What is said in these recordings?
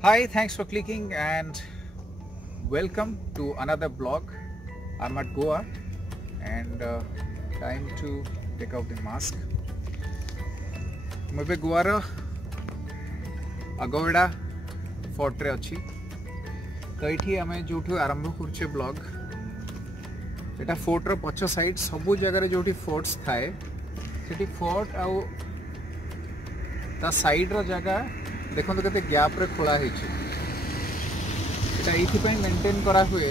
Hi, thanks for clicking and welcome to another blog. I'm at Goa and time to take out the mask. मैं grower अगवेड़ा fort रे अच्छी तो ये आम जो आरंभ कर ब्लॉग यहाँ फोर्ट रो पछ साइड सबू जगह जो फोर्ट्स थाए से फोर्ट आउ ता साइड रो जगह देखो केते गैप रे खोला है मेंटेन करा हुए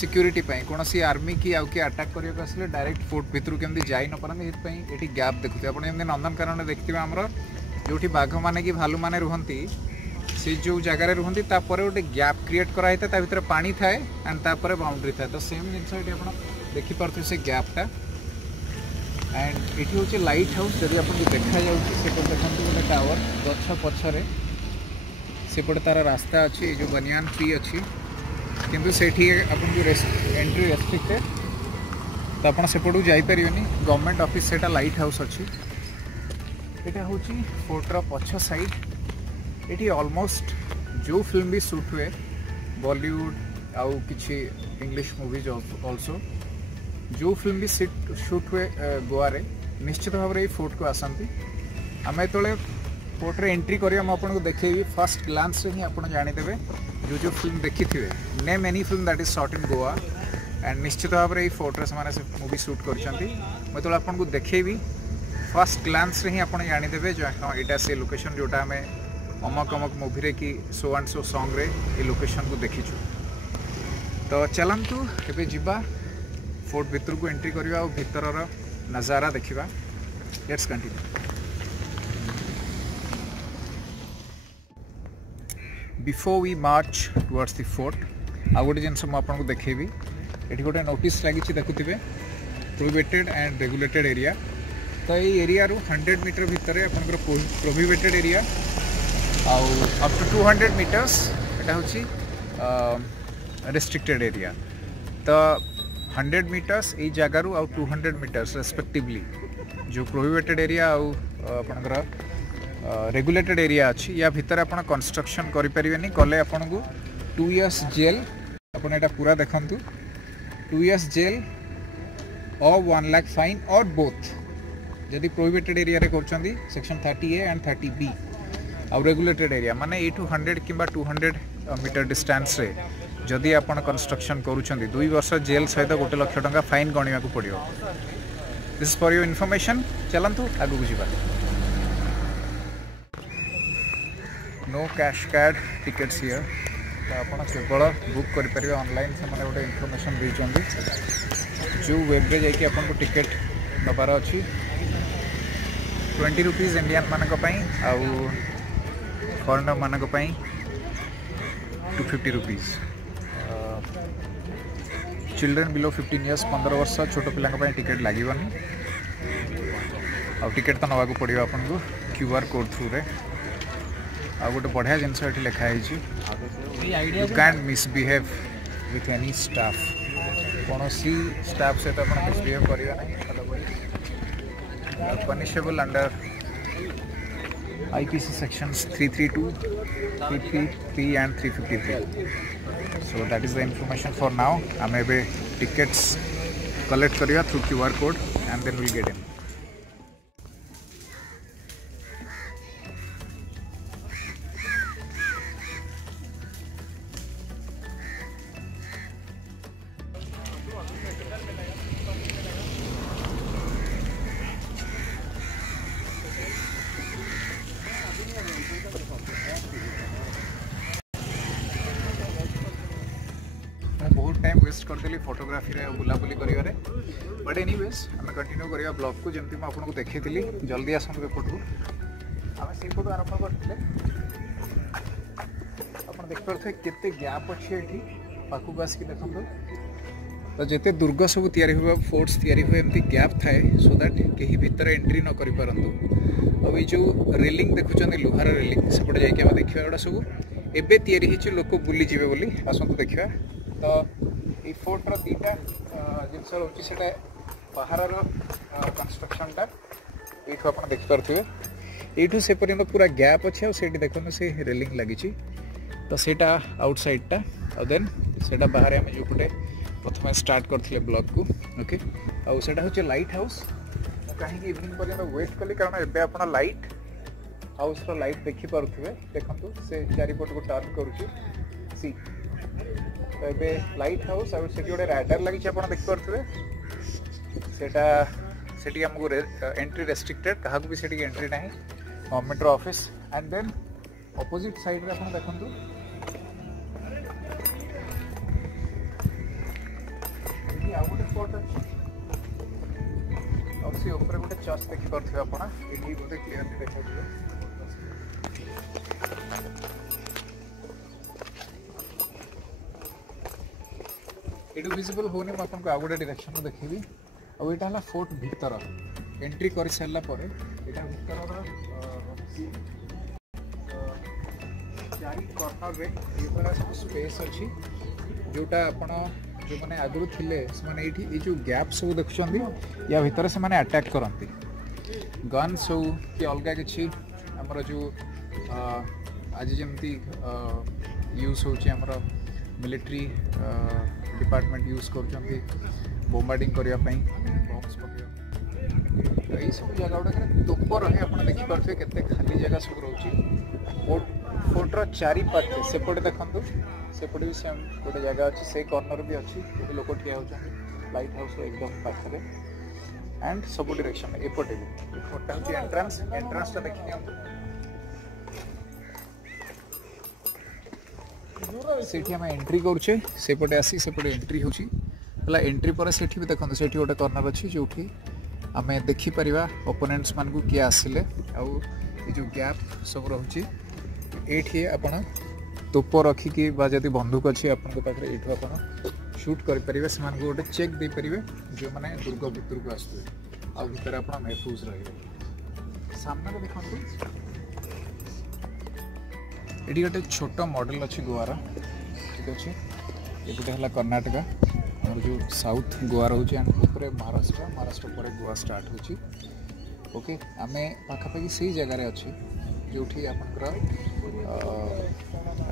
सिक्यूरीटी कौन सी आर्मी की आउ किए अटैक करने आसले डायरेक्ट फोर्ट भितर केमती जाई न पारती ये गैप देखुते आप नंदनकानन देखते आमर जो बाघ मैंने कि भालू मैंने रुहति से जो जगार रुहति गोटे गैप क्रिएट कराई था भीतर पानी थाए एंड तापर बाउंड्री थाए तो सेम जिनस ये आप देखिपे से गैपटा एंड ये हूँ लाइट हाउस जब आपको देखा देखते गोटे टावर गछ पछरे सेपटे तार रास्ता अच्छी जो बनियान ट्री अच्छी किंतु सेठी आपको एंट्री रेस्ट्रिक्टेड तो आप सेपटू जापर गवर्नमेंट ऑफिस से लाइट हाउस अच्छी यहाँ हूँ फोर्ट रो पछ साइड ये ऑलमोस्ट जो फिल्म भी शूट हुए बॉलीवुड आउ किछि इंग्लिश मूवीज ऑल्सो जो फिल्म भी शूट हुए गोवा रे निश्चित भाव में फोर्ट को आसती आम जो फोर्ट रे एंट्री करिया मैं आपको देखी फर्स्ट ग्लांस रे ही आप जानीदे जो फिल्म देखी थे name any film that is shot in Goa and निश्चित भाव में फोर्ट रे से मूवी शूट कर तो आपको देखेबी फर्स्ट ग्लांस रे ही आप जानीदे जो यहाँ से लोकेशन जोटा आम अमक अमक मूवी रे कि सो एंड सो सॉन्ग रे ये लोकेशन को देखीचु तो चलतु एबे जिबा फोर्ट भितर को एंट्री करवा और भितर नजारा देखा let's continue before we march towards the fort आ गोटे जिनस मुझे देखेबी ये गोटे नोटिस लगी देखुवे प्रोहिबिटेड एंड रेगुलेटेड एरिया तो ये एरिया 100 मीटर भितर आपंकर प्रोहिबिटेड एरिया आउ अप टू 200 मीटर्स यहाँ हूँ रेस्ट्रिक्टेड एरिया तो 100 मीटर्स ये जगार आउ 200 मीटर्स रेस्पेक्टिवली जो प्रोहिबिटेड एरिया आउ आपंकर रेगुलेटेड एरिया अच्छी या भितर आप कंस्ट्रक्शन करें कले आपन को 2 years जेल आपन एटा पूरा देखंतु 2 years जेल और 1 लाख फाइन और बोथ जदि प्रोहिबिटेड एरिया रे करछंदी सेक्शन 30A एंड 30B और रेगुलेटेड एरिया माने 100 किंबा 200 मीटर डिस्टेंस रे जदि आपन कंस्ट्रक्शन करूछंदी 2 वर्ष जेल सहित 1 लाख टंका फाइन गणिया को पड़ियो दिस फॉर योर इन्फॉर्मेशन चलंतु आगु बुझिबा no cash card tickets here तो आप केवल बुक करेंगे ऑनलाइन से मैंने गोटे इनफॉरमेशन देते जो वेब रे जाकि आपको टिकेट नबार अच्छी 20 रुपीज इंडियन मानक आउ फॉरेनर मानक 250 रुपीज चिल्ड्रेन बिलो 15 years 15 वर्ष छोट पिला टिकेट लगे आ टिकेट तो नवा पड़ो आपको QR कोड थ्रू रे आ गोटे बढ़िया जिनस ये लिखाई you can misbehave with any staff कौन सी स्टाफ सहित आप मिसबिहेव करना punishable under IPC sections 332, 333 and 353 so that is the information for now आम ए टिकेट्स कलेक्ट करिया through QR code and then will get in बहुत टाइम वेस्ट करदेली फोटोग्राफी रे बुलाबुली करिवारे बट एनीवेज आम कंटिन्यू करिया ब्लॉग को जमती आपको देखी जल्दी आसतु एपटू आम से पटू आरंभ करते आप देखिपे केते गैप अच्छे ये पाखक आसिक देखते तो जिते दुर्ग सब या फोर्ट्स या एमती गैप थाए सो दैट कहीं भितर एंट्री न करि परंतु अब ये जो रेलिंग देखुं लुहार रेलिंग सेपटे जाकि देखा एटा सब एबे तैयारी होची लोक बुली जिवे बोली आसतु देखा तो ये फोर्ट रो दीटा जिनस रोचे से बाहर कंस्ट्रक्शनटा ये आप देखिपे ये से पर्यंत पूरा गैप अच्छे और देखो से रेलिंग लगी तो सेटा आउटसाइडटा और देन सेटा बाहर आम जो पटे प्रथम स्टार्ट करते ब्लॉग को ओके आउ सेटा हूँ लाइट हाउस कहीं इवनिंग पर्यटन वेट कली कारण एबे आप लाइट हाउस रो लाइट देखिपे देखो से चारिपट को टर्न करुच्ची सी तो ये लाइट हाउस आउ से गोटे राडार लगी आप देखिपे सेटा सेठी हमको एंट्री रेस्ट्रिक्टेड क्या भी सेठी एंट्री ना government office and then opposite side रे आप देखो आ गोटे फोर्ट अच्छी और सी ऊपर गोटे चर्च देखिपे आप ये गोटे क्लीयरली देखा ये विजिबल होनी आपको आउ गोटे डायरेक्शन देखी और यहाँ है फोर्ट भीतर एंट्री कर सारा पर यहाँ भीतर चारि कॉर्नर रे सब स्पेस अच्छी जोटा आपण जो मैंने आगुरी थे ये जो गैप सब देखुं या भितर से अटैक करती गन सब कि अलग कि आमर जो आज जमती use Homer military department use कर बोम्बार्डिंग करने बम्स पकड़ यही सब जगह गुड़ा तोप रहे आप देखिपे के खाली जगह सब रोच फोर्टर चारिपाखे सेपटे देखो सेपटे भी सेम गोटे जगह अच्छी से कॉर्नर भी अच्छी गोटे लोक ठिया होती लाइट हाउस एकदम पाखे एंड सब डायरेक्शन एपटे भी एपटा हूँ एंट्रांस एंट्रांसटा देखी सेठी आम एंट्री करुचे सेपटे आसी सेपटे एंट्री होची हला एंट्री पर सेठी भी देखो सेठी गोटे कॉर्नर अच्छी जो आम देखिपर ओपोनेंट्स मान को किए आसिले आउ ये जो गैप सब रोचे ये आपड़ तोप रखिकी जदि बंदूक अच्छी आपको पाखे ये आप शूट करेंगे से गोटे चेक दे पारे जो मैंने दुर्ग भितर को आसुए आ भितर आप महफूज रहे सामने देखो ये गोटे छोट मॉडल अच्छी गोवार ठीक अच्छे ये गोटे है कर्णाटका और जो साउथ गोवा रोचे एंड ऊपर महाराष्ट्र महाराष्ट्र पर गोवा स्टार्ट होची ओके आम पाखापाखि से जगार अच्छी जो आपंकर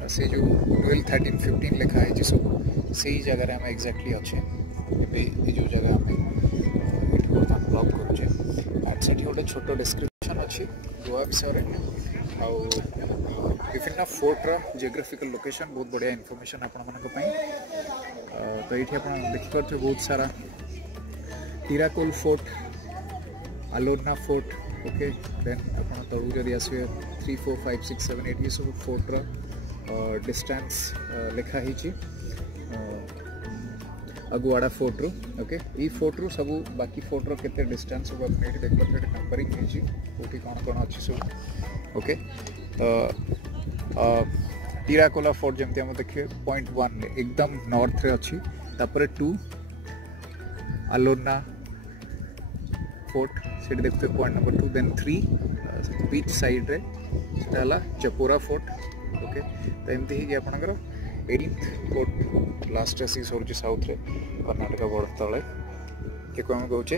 से जो 12, 13, 15 लिखा है सब से ही जगह आम एक्जाक्टली अच्छे ये जो जगह आम बर्तमान ब्लॉग करुचे एंड से गोटे छोट डिस्क्रिप्शन अच्छी गोवा विषय विभिन्न फोर्टर जियोग्राफिकल लोकेशन बहुत बढ़िया इनफॉरमेशन आपण तो ये आप देखिपे बहुत सारा टीराकोल fort Alorna fort okay then आप तलू जब आसवे 3, 4, 5, 6, 7, 8 ये सब फोर्टर डिस्टेंस लिखाही अगुआड़ा फोर्ट रू ओके ये फोर्ट रू सब बाकी फोर्ट रो केते डिस्टेंस सब आप देखिए नंबरिंग होती कौन कौन अच्छी सब ओके टीराकोला फोर्ट जमती हम देखिए 0.1 एकदम नॉर्थ रे अच्छी तापर 2 आलोरना फोर्ट से देखते point number 2 then 3 beach side रे सेटा चपोरा फोर्ट ओके तो एमती ही आपनकर 18th फोर्ट लास्ट सी सर साउथ रे कर्नाटक बॉर्डर तले के को हम कहूचे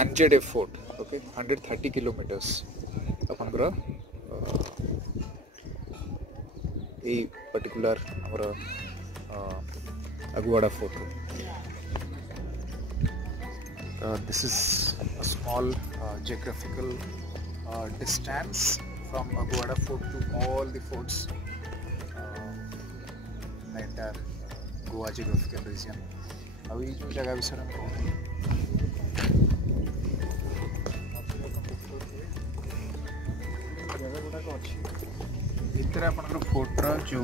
आंजेडे फोर्ट ओके 130 किलोमीटर्स आपनकर ये पर्टिकुलर हमर Aguada fort this is a small geographical distance from Aguada Fort to all the forts in the entire Goa geographical region. अब ये जो जगह विषय में जगह गुड़ाक अच्छी भितर आपंकर फोर्टर जो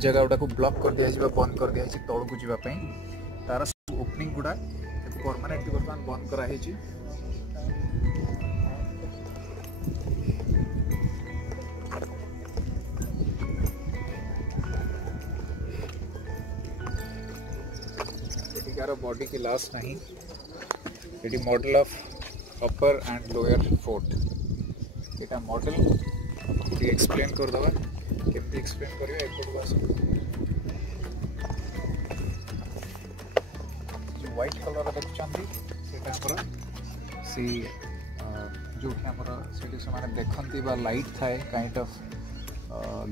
जगह गुड़ा को ब्लॉक कर दिया बंद कर दिया तौक को जावाई तार ओपनिंग गुड़ा परमानेंटली बर्तमान बंद कराई बॉडी की लास्ट नहीं ये model of upper and lower fort ये मॉडल एक्सप्लेन करदे केमती एक्सप्लेन करियो एपटू आस जो व्हाइट कलर देखुं से जो से देखती लाइट थाए काइंड ऑफ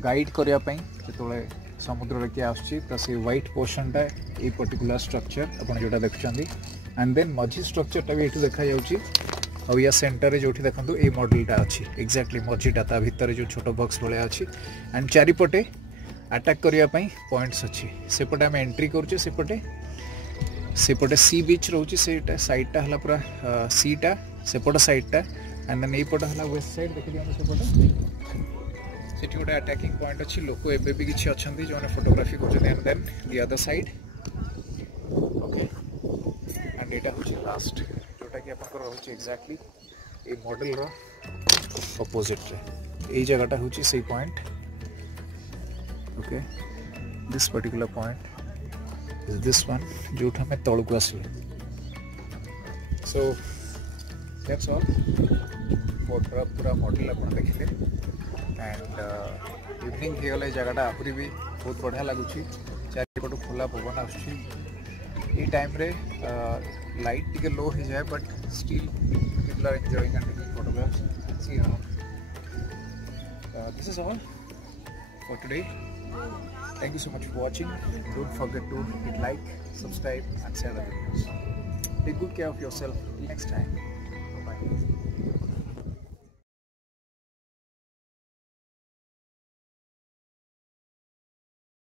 गाइड करने जो समुद्र किए आसुच्छी तो से व्हाइट पोर्शन टा ये पर्टिकुलर स्ट्रक्चर आप जोटा देखुं एंड देन मझी स्ट्रक्चर भी ये देखा जाऊँ या सेंटर जो देखो ये मॉडलटा अच्छी एक्जाक्टली मझीटा ता भितर जो छोट बॉक्स भाया अच्छी एंड चारिपटे अटैक करने पॉइंट्स अच्छी सेपटे आम एंट्री करुचे सेपटे सी बीच रोचे से साइडटा है पूरा सीटा सेपट साइडटा एंड देन यपट है वेस्ट साइड देखिए हम सेपटे से गोटे अटैकिंग पॉइंट अच्छी लोक एबे भी किसी अच्छा जो फोटोग्राफी कर and then the other side okay and यहाँ हूँ लास्ट जोटा कि आप रोचे एक्जाक्टली ये मॉडल रो अपोजिट रे जगहटा हूँ से point okay this particular point is this one जो हमें तौल को आसले सो दैट्स ऑल फोटो पूरा मॉडल आप देखिले एंड इवनिंग हो गला जगहटा आहरी भी बहुत बढ़िया लगुच चारिपट खोला पवन आसुच्छी टाइम रे लाइट टिके लो हो जाए but still people are enjoying and taking photographs see this is all for today. Thank you so much for watching. Don't forget to hit like, subscribe and share the videos. Take good care of yourself. Till next time. Bye bye.